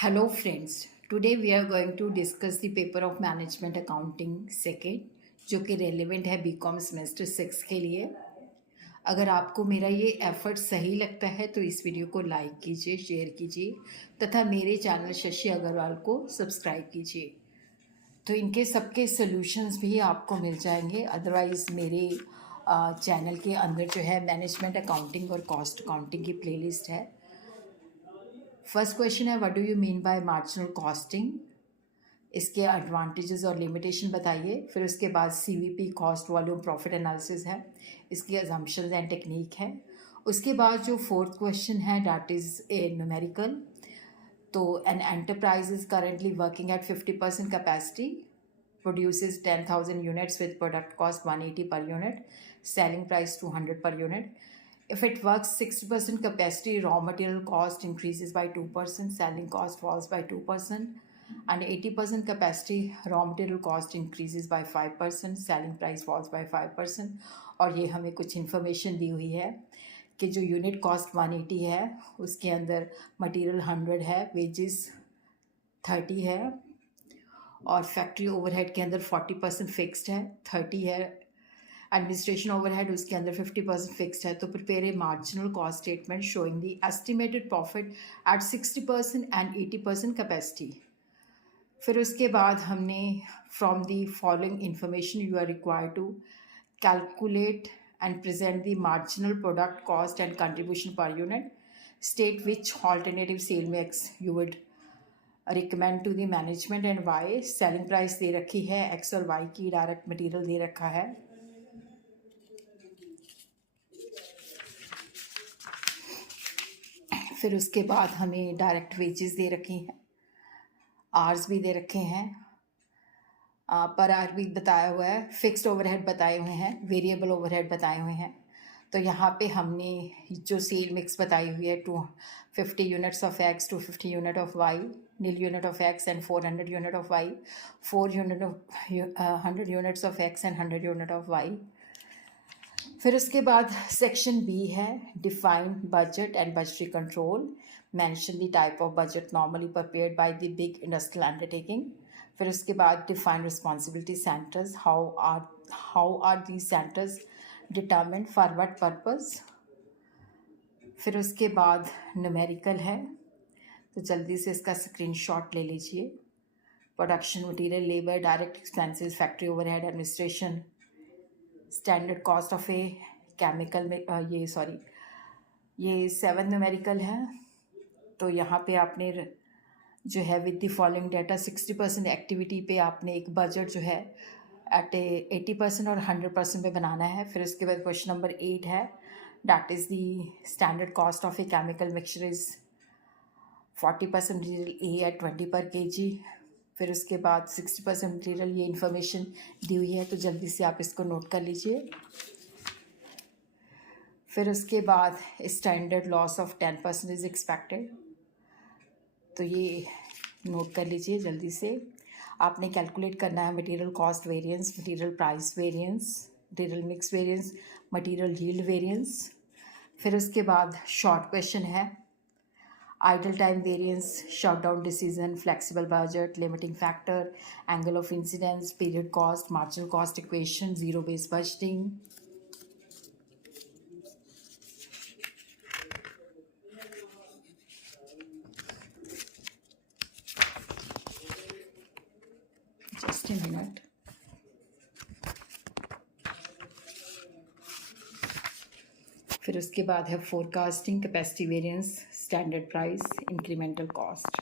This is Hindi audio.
Hello friends, today we are going to discuss the paper of management accounting second जो कि रेलिवेंट है बीकॉम सेमेस्टर 6 के लिए। अगर आपको मेरा ये एफर्ट सही लगता है तो इस वीडियो को लाइक कीजिए, शेयर कीजिए तथा मेरे चैनल शशि अग्रवाल को सब्सक्राइब कीजिए। तो इनके सबके सॉल्यूशंस भी आपको मिल जाएंगे। अदरवाइज़ मेरे चैनल के अंदर जो है मैनेजमेंट अकाउंटिंग और कॉस्ट अकाउंटिंग की प्लेलिस्ट है। फर्स्ट क्वेश्चन है, what do you mean by marginal costing. इसके एडवांटेजेस और लिमिटेशन बताइए। फिर उसके बाद CVP cost volume profit analysis है, इसकी अजम्पशंस एंड टेक्निक है। उसके बाद जो फोर्थ क्वेश्चन है दैट इज़ ए न्यूमेरिकल। तो an enterprise is currently working at 50% capacity, produces 10,000 units with product cost 180 per unit, selling price 200 per unit. If it works 60% capacity, raw material cost increases by 2%, selling cost falls by 2%, and 80% capacity, raw material cost increases by 5%, selling price falls by 5%. और ये हमें कुछ इन्फॉर्मेशन दी हुई है कि जो यूनिट कॉस्ट 180 है उसके अंदर मटेरियल 100 है, वेजेस 30 है और फैक्ट्री ओवरहेड के अंदर 40% फिक्स्ड है, 30 है एडमिनिस्ट्रेशन ओवरहेड, उसके अंदर 50% फिक्स्ड है। तो prepare a marginal cost statement showing the estimated profit at 60% and 80% capacity. फिर उसके बाद हमने from the following information you are required to calculate and present the marginal product cost and contribution per unit, state which alternative sale mix you would recommend to the management and why. Selling price दे रखी है, एक्स और वाई की, डायरेक्ट मटेरियल दे रखा है। फिर उसके बाद हमें डायरेक्ट वेजेस दे रखी हैं, आर्स भी दे रखे हैं, पर आर भी बताया हुआ है, फिक्स्ड ओवरहेड बताए हुए हैं, वेरिएबल ओवरहेड बताए हुए हैं। तो यहाँ पे हमने जो सेल मिक्स बताई हुई है 250 units of x, 250 unit of y, nil unit of x and 400 unit of y, 100 units of x and 100 unit of y. फिर उसके बाद सेक्शन बी है, define budget and budgetary control, mention the type of budget normally prepared by the big industrial undertaking. फिर उसके बाद define responsibility centres, how are the centres determined for what purpose. फिर उसके बाद न्यूमेरिकल है, तो जल्दी से इसका स्क्रीनशॉट ले लीजिए। Production material, labour, direct expenses, factory overhead, administration, standard cost of a chemical में ये 7 न्यूमेरिकल है। तो यहाँ पे आपने जो है with the following data 60% activity पे आपने एक बजट जो है एट 80% और 100% पे बनाना है। फिर उसके बाद क्वेश्चन नंबर 8 है, that is the standard cost of a chemical mixture is 40% material A at 20 per kg। फिर उसके बाद 60% मटीरियल, ये इन्फॉर्मेशन दी हुई है तो जल्दी से आप इसको नोट कर लीजिए। फिर उसके बाद standard loss of 10% is expected, तो ये नोट कर लीजिए जल्दी से। आपने कैलकुलेट करना है material cost variance, material price variance, material mix variance, material yield variance. फिर उसके बाद शॉर्ट क्वेश्चन है, idle time variance, shutdown decision, flexible budget, limiting factor, angle of incidence, period cost, marginal cost equation, zero based budgeting. Just a minute. फिर उसके बाद है forecasting, capacity variance, standard price, incremental cost.